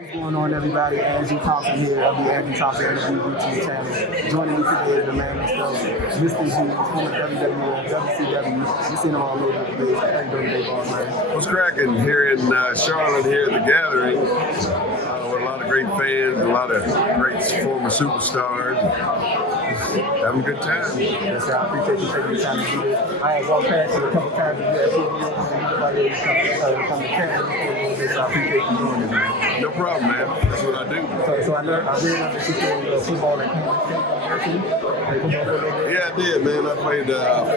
What's going on, everybody? Andrew Thompson here of the Andrew Thompson Interview YouTube channel. Joining me today is the man himself, Mr. Hughes, former WWF, WCW. You seen him all over the place. How you doing today, boss, man? What's cracking here in Charlotte here at the Gathering with a lot of great fans, a lot of great former superstars. Having a good time. Yes, sir. I appreciate you taking the time to do this. I have walked past you a couple times and you had come to Canada before a little bit, so I appreciate you doing it, man. No problem, man. That's what I do. So I really learned that you played football at Kansas State University. Played football for a little bit? Yeah, I did, man. I played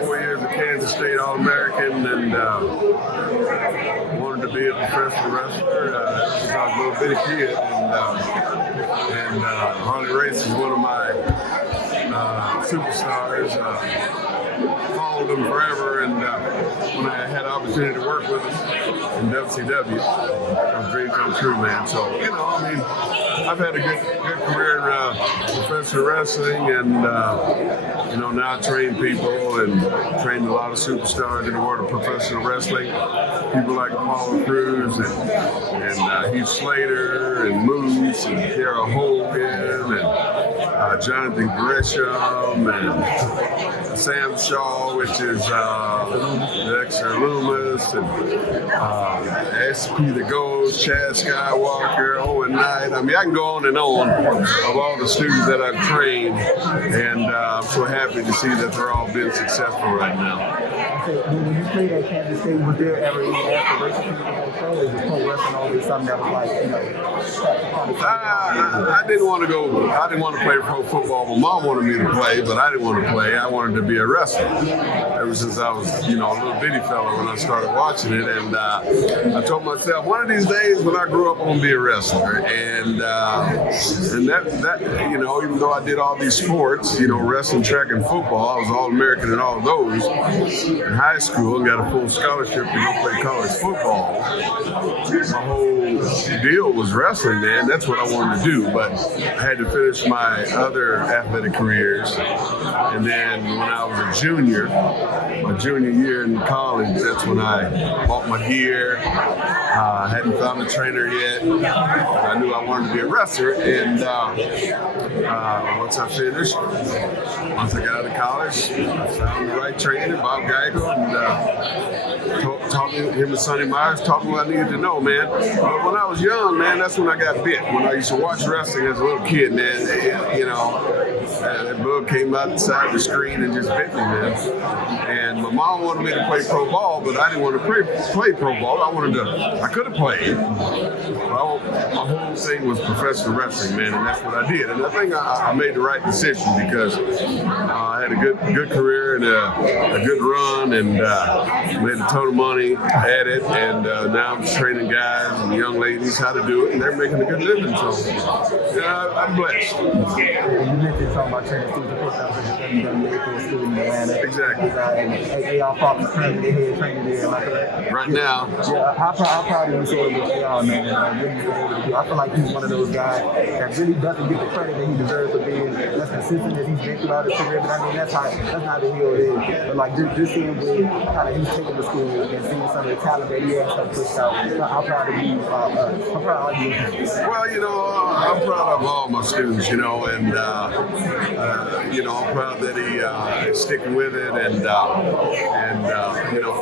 4 years at Kansas State All-American and wanted to be a professional wrestler since I was a little bitty kid. And Harley Race is one of my superstars. Followed them forever, and when I had the opportunity to work with them in WCW, those dreams come true, man. So, I mean, I've had a good career in professional wrestling, and now I train people and train a lot of superstars in the world of professional wrestling. People like Apollo Crews and Heath Slater and Moose and Kiera Hogan and Jonathan Gresham and Sam Shaw, which is Dexter Loomis, and SP The Ghost, Chad Skywalker, Owen Knight. I mean, I can go on and on of all the students that I've trained, and I'm so happy to see that they're all being successful right now. Okay, when you played at Kansas State, was there ever any aspiration for you to go pro? Or was pro wrestling always something that was like, I didn't want to go. I didn't want to play pro football. My mom wanted me to play, but I didn't want to play. I wanted to be a wrestler. Ever since I was, a little bitty fella when I started watching it, and I told myself, one of these days when I grow up, I'm gonna be a wrestler. And that even though I did all these sports, wrestling, track, and football, I was All-American in all of those in high school and got a full scholarship to go play college football. My whole deal was wrestling, man. That's what I wanted to do, but I had to finish my other athletic careers. And then when I was a junior, my junior year in college, that's when I bought my gear. I hadn't found a trainer yet. I knew I wanted to be a wrestler, and once I finished, once I got out of college, I found the right trainer, Bob Geiger, and taught me, him and Sonny Myers taught me what I needed to know, man. But when I was young, man, that's when I got bit. When I used to watch wrestling as a little kid, man, that bug came out inside the screen and just bit me, man. And my mom wanted me to play pro ball, but I didn't want to play pro ball. I could have played. My whole thing was professional wrestling, man, and that's what I did. And I think I made the right decision because I had a good career and a good run, and made a ton of money at it. And now I'm training guys and young ladies how to do it, and they're making a good living. So I'm blessed. You mentioned talking about training students, of course, I was at the WWA4 School in Atlanta. Exactly. And AR Faulkner currently the head trainer there, am I correct? Right now. Yeah, how proud of you sort of with AR, man, really been able to do. I feel like he's one of those guys that really doesn't get the credit that he deserves for being as consistent as he's been throughout his career. But I mean, that's how the heel is. But like just seeing with how he's taking the school and seeing some of the talent that he has pushed out, how proud of you? How proud are you? Well, I'm proud of all my students, and I'm proud that he is sticking with it and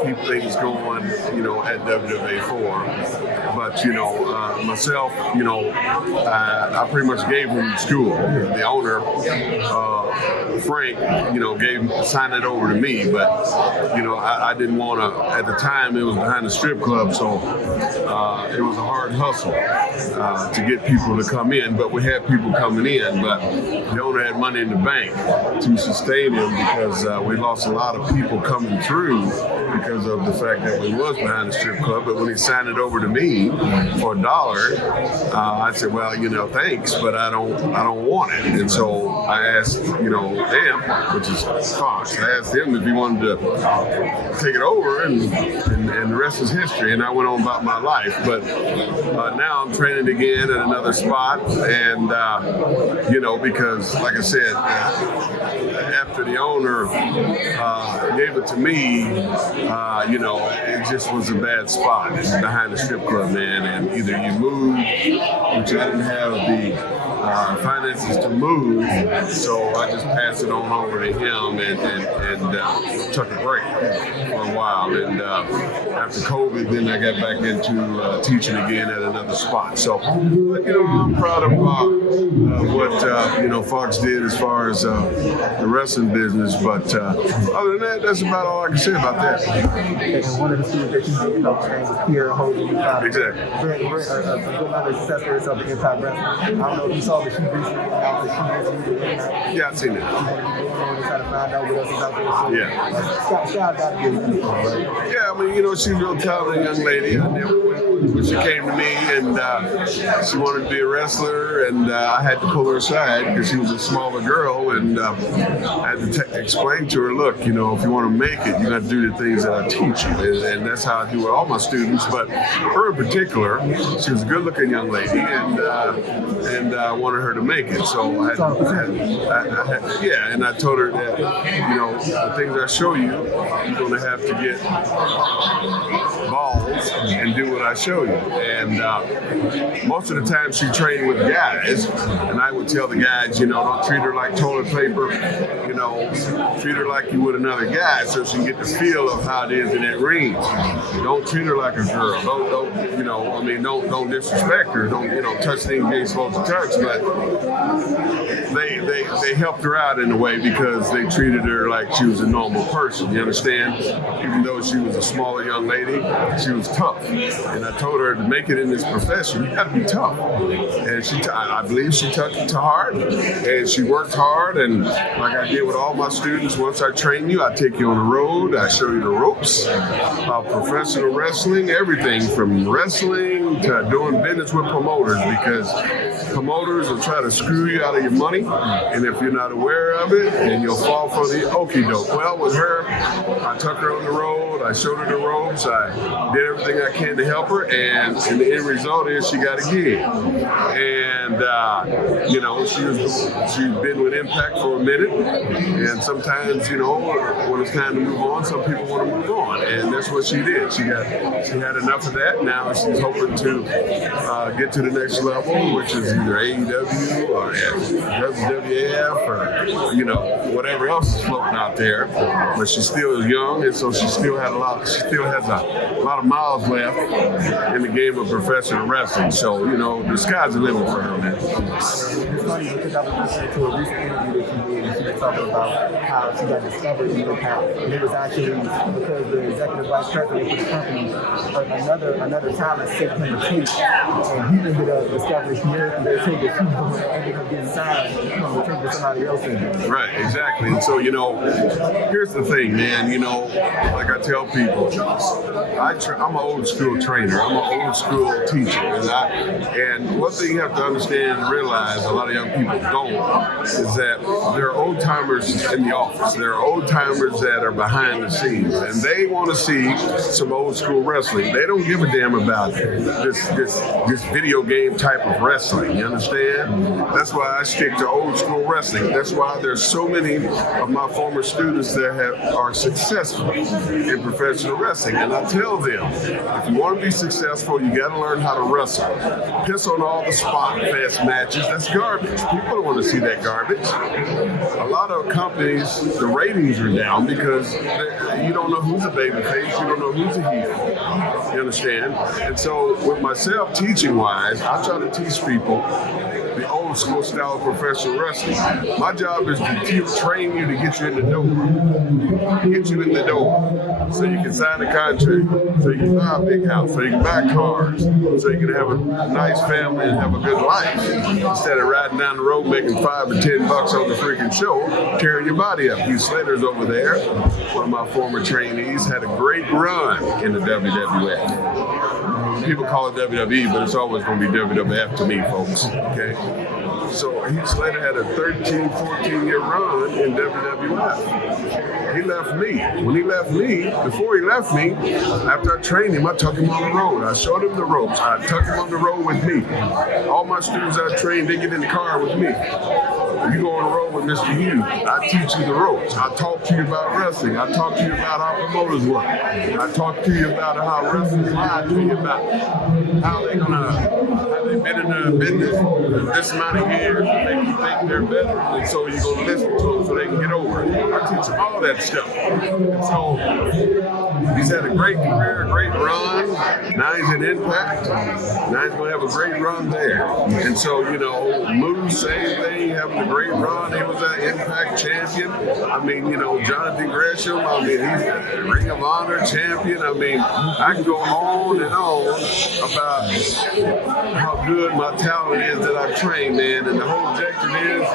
keep things going, at WWA4. But myself, I pretty much gave him the school. The owner, Frank, signed it over to me, but I didn't want to. At the time, it was behind the strip club, so it was a hard hustle to get people to come in. But we had people coming in, but the owner had money in the bank to sustain him because we lost a lot of people coming through because of the fact that we was behind the strip club. But when he signed it over to me for $1, I said, well, thanks, but I don't want it. And so I asked, them, which is Fox, I asked him if he wanted to take it over, and the rest is history. And I went on about my life. But now I'm training again at another spot, and because like I said, after the owner gave it to me, it just was a bad spot. It's behind the strip club, man, and either you move, which I didn't have the finances to move, so I just passed it on over to him and took a break for a while. And after COVID, then I got back into teaching again at another spot. So, I'm proud of what Fox did as far as the wrestling business. But other than that, that's about all I can say about that. And one of the students that you did train was Kiera Hogan IMPACT. Exactly. A good amount of success for herself in Impact Wrestling. I don't know if you saw that she recently announced that she interviewed with Impact. Yeah, I've seen it. To try to find out what else is out there. So, yeah. Scott got to be a uniform, right? Yeah, I mean, she's a real talented young lady. When she came to me and she wanted to be a wrestler, and I had to pull her aside because she was a smaller girl, and I had to explain to her, look, if you want to make it, you got to do the things that I teach you, and that's how I do with all my students. But her in particular, she was a good-looking young lady, and I wanted her to make it. So and I told her that, the things I show you, you're going to have to get balls and do what I show you. And most of the time she trained with guys, and I would tell the guys, don't treat her like toilet paper, treat her like you would another guy, so she can get the feel of how it is in that ring. Don't treat her like a girl. Don't disrespect her. Don't touch things you ain't supposed to touch. But they helped her out in a way because they treated her like she was a normal person. You understand? Even though she was a smaller young lady, she was tough. And I told her to make it in this profession, you got to be tough. And I believe she took it to heart, and she worked hard. And like I did with all my students, once I train you, I take you on the road, I show you the ropes of professional wrestling, everything from wrestling to doing business with promoters, because promoters will try to screw you out of your money, and if you're not aware of it, then you'll fall for the okie doke. Well, with her, I took her on the road, I showed her the ropes, I did everything I can to help her, and the end result is she got a gig. And she's been with Impact for a minute, and sometimes when it's time to move on, some people want to move on, and that's what she did. She had enough of that. Now she's hoping to get to the next level, which is either AEW or WWF or whatever else is floating out there. But she still is young, and so she still has a lot of miles left in the game of professional wrestling. So the sky's the limit for her, man. It's funny because I was listening to a recent interview that she did, and she was talking about how she got discovered in Impact, and it was actually because the executive vice president for the company, another talent sent him a tape, and he ended up discovering the tape that she was doing, and ended up getting signed from the tape that somebody else did. Right, exactly. And so here's the thing, man. Like I tell people, I'm an old school trainer. I'm an old school teacher, and one thing you have to understand and realize, a lot of young people don't, is that there are old timers in the office. There are old timers that are behind the scenes, and they want to see some old school wrestling. They don't give a damn about this video game type of wrestling. You understand? That's why I stick to old school wrestling. That's why there's so many of my former students that are successful in professional wrestling. And I tell them, if you want to be successful, you got to learn how to wrestle. Piss on all the spot fest matches. That's garbage. People don't want to see that garbage. A lot of companies, the ratings are down because you don't know who's a babyface, you don't know who's a heel. You understand? And so with myself, teaching-wise, I try to teach people the old school style of professional wrestling. My job is to train you to get you in the door. Get you in the door so you can sign a contract, so you can buy a big house, so you can buy cars, so you can have a nice family and have a good life, instead of riding down the road making $5 or $10 on the freaking show, tearing your body up. Hughes Slater's over there, one of my former trainees, had a great run in the WWF. people call it WWE, but it's always going to be WWF to me, folks. Okay. So Heath Slater had a 13, 14-year run in WWF. He left me. When he left me, before he left me, after I trained him, I took him on the road. I showed him the ropes. I took him on the road with me. All my students I trained, they get in the car with me. You go on the road with Mr. Hughes. I teach you the ropes. I talk to you about wrestling. I talk to you about how promoters work. I talk to you about how wrestlers lie to you about how they've been in the business this amount of years and make you think they're better. And so you're going to listen to them so they can get over it. I teach them all that stuff. And so he's had a great career, a great run. Now he's in Impact. Now he's going to have a great run there. And so, you know, Moose, same thing, having a great run. He was an Impact champion. I mean, you know, Jonathan Gresham, I mean, he's a Ring of Honor champion. I mean, I can go on and on about how good my talent is that I've trained, man. And the whole objective is,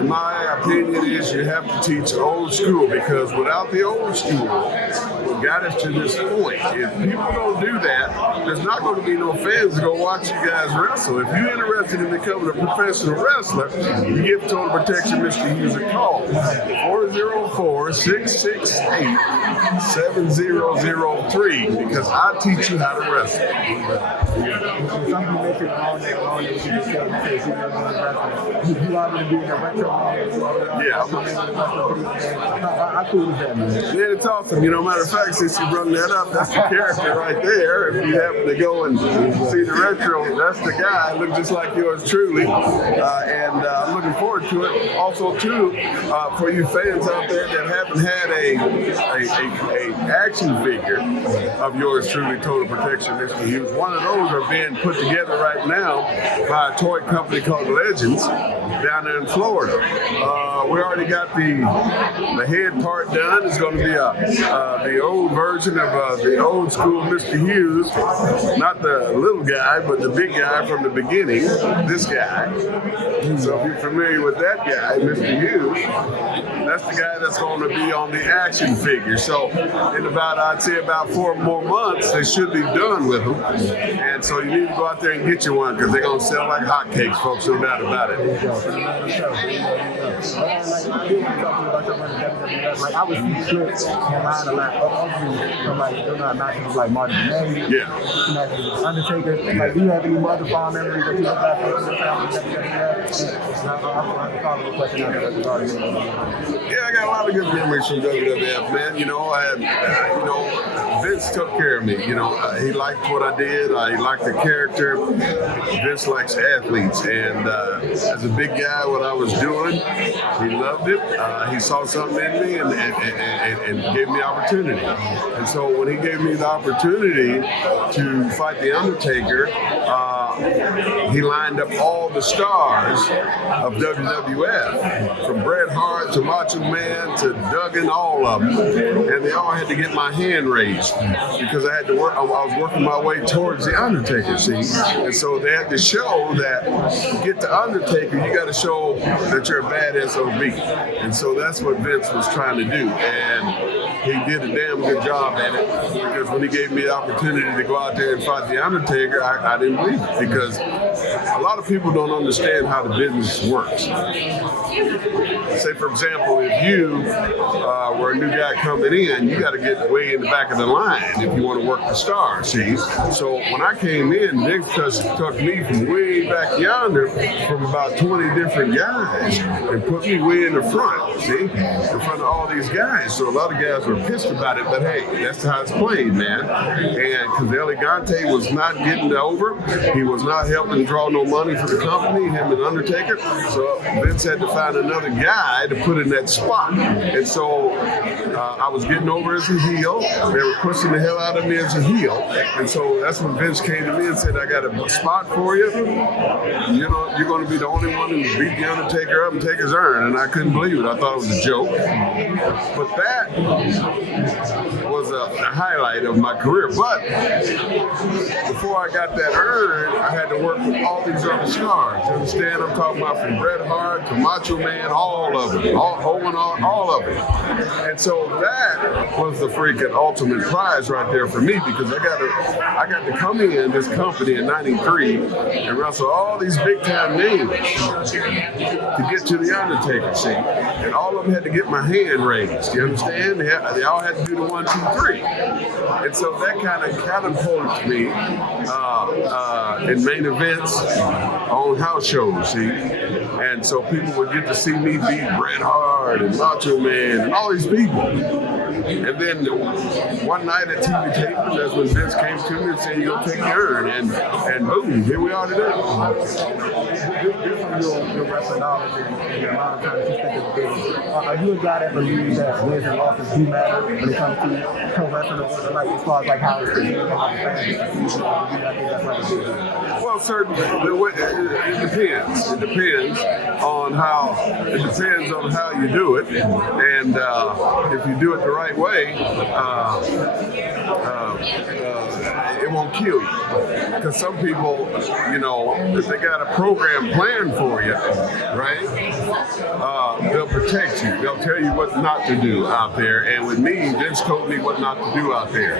in my opinion, is you have to teach old school, because without the old school, what got us to this point, if people don't do that, there's not going to be no fans to go watch you guys wrestle. If you're interested in becoming a professional wrestler, you give Total Protection Mr. Hughes a call. 404-668-7003, because I teach you how to wrestle. You already be in a retro. Yeah. How cool is that, man? Yeah, it's awesome. You know, matter of fact, since you brought that up, that's the character right there. If you happen to go and see the retro, that's the guy. Look just like yours truly. And I'm looking forward to it. Also, too, for you fans out there that haven't had a action figure of yours truly, Total Protection Mr. Hughes, one of those are being put together right now by a toy company called Legends down there in Florida. We already got the head part done. It's going to be the old version of the old school Mr. Hughes, not the little guy, but the big guy from the beginning, this guy. So if you're familiar with that guy, Mr. Hughes, that's the guy that's going to be on the action figure. So in about, I'd say about 4 more months, they should be done with them. And so you need to go out there and get you one, because they're going to sell like hotcakes, folks, no doubt about it. Like, I would see clips online a lot from like Martin May, Undertaker. Like, do you have any other fond memories that you look back Yeah, I got a lot of good memories from WWF, man. You know, I had, Vince took care of me. You know, he liked what I did. He liked the character. Vince likes athletes, and as a big guy, what I was doing, he loved it. He saw something in me and gave me opportunity. And so when he gave me the opportunity to fight the Undertaker, he lined up all the stars of WWF, from Bret Hart to Macho Man to Duggan, all of them, and they all had to get my hand raised because I had to work. I was working my way towards the Undertaker, see, and so they had to show that to get the Undertaker, you got to show that you're a bad SOB, and so that's what Vince was trying to do, and he did a damn good job at it, because when he gave me the opportunity to go out there and fight the Undertaker, I didn't believe it, because a lot of people don't understand how the business works. Say, for example, if you were a new guy coming in, you got to get way in the back of the line if you want to work the star, see? So when I came in, they took me from way back yonder from about 20 different guys and put me way in the front, see? In front of all these guys. So a lot of guys were pissed about it, but hey, that's how it's played, man. And because Elegante was not getting over, he was not helping draw no money for the company, him and Undertaker. So Vince had to find another guy to put in that spot. And so I was getting over as a heel. They were pushing the hell out of me as a heel. And so that's when Vince came to me and said, I got a spot for you. You know, you're going to be the only one who beat the Undertaker up and take his urn. And I couldn't believe it. I thought it was a joke. But that was a highlight of my career. But before I got that urn, I had to work with all these other stars. You understand? I'm talking about from Bret Hart to Macho Man, all of them, Hogan, all of them. And so that was the freaking ultimate prize right there for me, because I got to come in this company in '93 and wrestle all these big time names to get to the Undertaker, see, and all of them had to get my hand raised. You understand? They all had to do the 1, 2, 3, and so that kind of catapulted me in main events on house shows, see, and so people would get to see me beat Bret Hart and Macho Man and all these people. And then one night at TV taping, that's when Vince came to me and said, "You're gonna take the urn," and boom, here we are today. Your wrestling knowledge and the amount of time you spend in the business, are you a guy that believes that wins and losses do matter when it comes to pro wrestling, like as far as like how it's perceived and how the fans perceive it? I think that's what it is. Well, certainly, it depends. It depends on how you do it, and if you do it the right way, it won't kill you. Because some people, you know, if they got a program planned for you, right, they'll protect you. They'll tell you what not to do out there. And with me, Vince told me what not to do out there.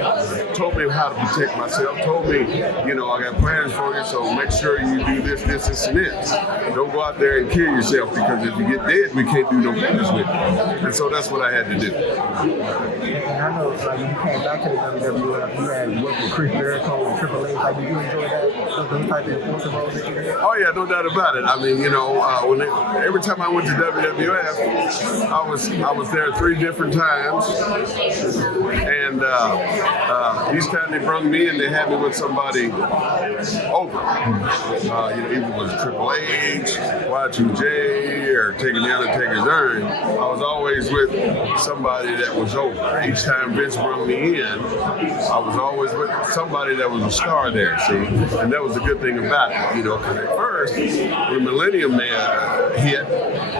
Told me how to protect myself. Told me, you know, I got plans for you, so make sure you do this, and this. Don't go out there and kill yourself, because if you get dead, we can't do no business with you. And so that's what I had to do. And I know, like, when you came back to the WWF, you had worked with Chris Jericho and Triple H. Like, did you enjoy that? Those type of enforcer roles that you did? Oh yeah, no doubt about it. I mean, you know, every time I went to WWF, I was there 3 different times, and each time they brought me in, they had me with somebody over. You know, even with Triple H, Y2J, or taking the Undertaker's urn, I was always with somebody that was over. Each time Vince brought me in, I was always with somebody that was a star there, see? And that was the good thing about it, you know, because at first, when Millennium Man hit,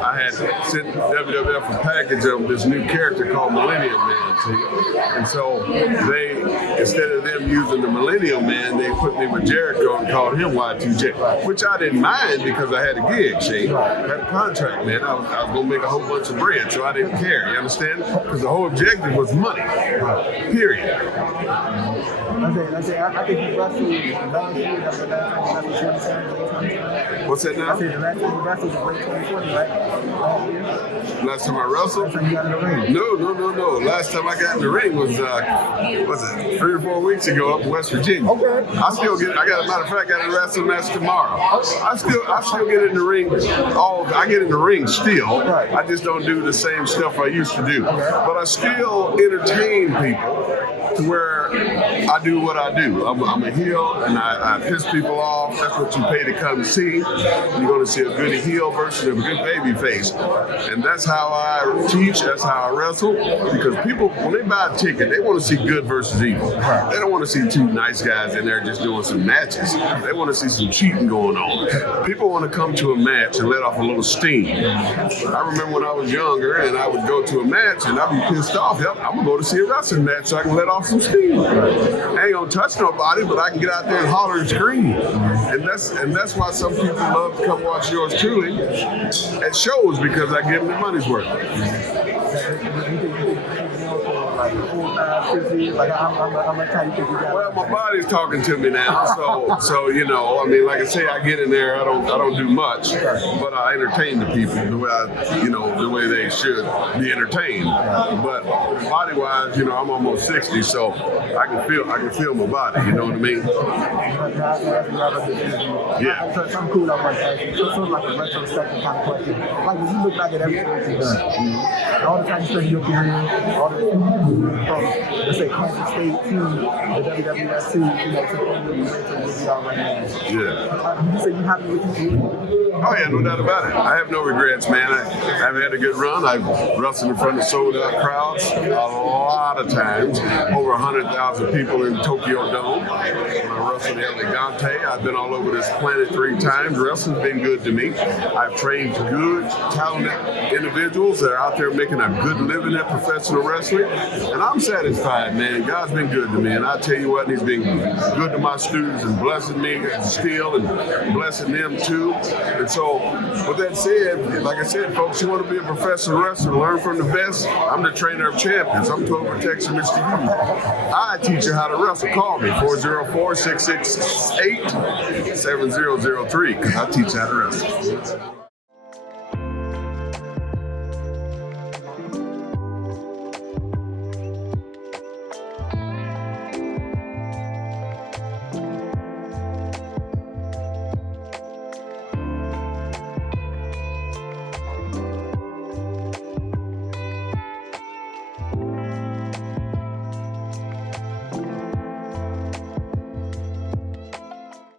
I had sent WWF a package of this new character called Millennium Man, see? And so they, instead of them using the Millennium Man, they put me with Jericho and called him Y2J, which I didn't mind because I had a gig, see? I had a contract, man. I was going to make a whole bunch of bread, so I didn't care, you understand? Because the whole objective was money, period. I think you wrestled last year, that's the last time you wrestled. What's that now? I said the last time you wrestled was late 2020, right? Last time I wrestled? Last time you got in the ring. No. Last time I got in the ring was, 3 or 4 weeks ago up in West Virginia. Okay. Matter of fact, I got a wrestling match tomorrow. I still get in the ring. I get in the ring still. Right. I just don't do the same stuff I used to do. But I still entertain people to where I do what I do. I'm a heel, and I piss people off. That's what you pay to come see. You're going to see a good heel versus a good baby face. And that's how I teach. That's how I wrestle. Because people, when they buy a ticket, they want to see good versus evil. They don't want to see 2 nice guys in there just doing some matches. They want to see some cheating going on. People want to come to a match and let off a little steam. I remember when I was younger, and I would go to a match, and I'd be pissed off. Yep, I'm going to go to see a wrestling match so I can let off some steam. I ain't gonna touch nobody, but I can get out there and holler and scream. And that's why some people love to come watch yours truly at shows, because I give them their money's worth. Well, my body's talking to me now, so you know, I mean, like I say, I get in there, I don't do much, but I entertain the people the way they should be entertained. But body-wise, you know, I'm almost 60, so I can feel my body. You know what I mean? Yeah. Something cool I want to ask you. Sort of like a retrospective kind of question. Like when you look back at everything that you've done, all the time you spent in your career, all the from, let's say, Kansas State to the WWF to, to the WWA right now. Yeah. You say you happy with you? Oh yeah, no doubt about it. I have no regrets, man. I've had a good run. I've wrestled in front of sold-out crowds a lot of times. Over 100,000 people in Tokyo Dome. When I wrestled Elegante, I've been all over this planet 3 times. Wrestling's been good to me. I've trained good, talented individuals that are out there making a good living at professional wrestling. And I'm satisfied, man. God's been good to me. And I tell you what, he's been good to my students and blessing me still and blessing them too. And so, with that said, like I said, folks, you want to be a professional wrestler, learn from the best. I'm the trainer of champions. I'm 12 Protection Mr. Hughes. I teach you how to wrestle. Call me, 404-668-7003, because I teach you how to wrestle.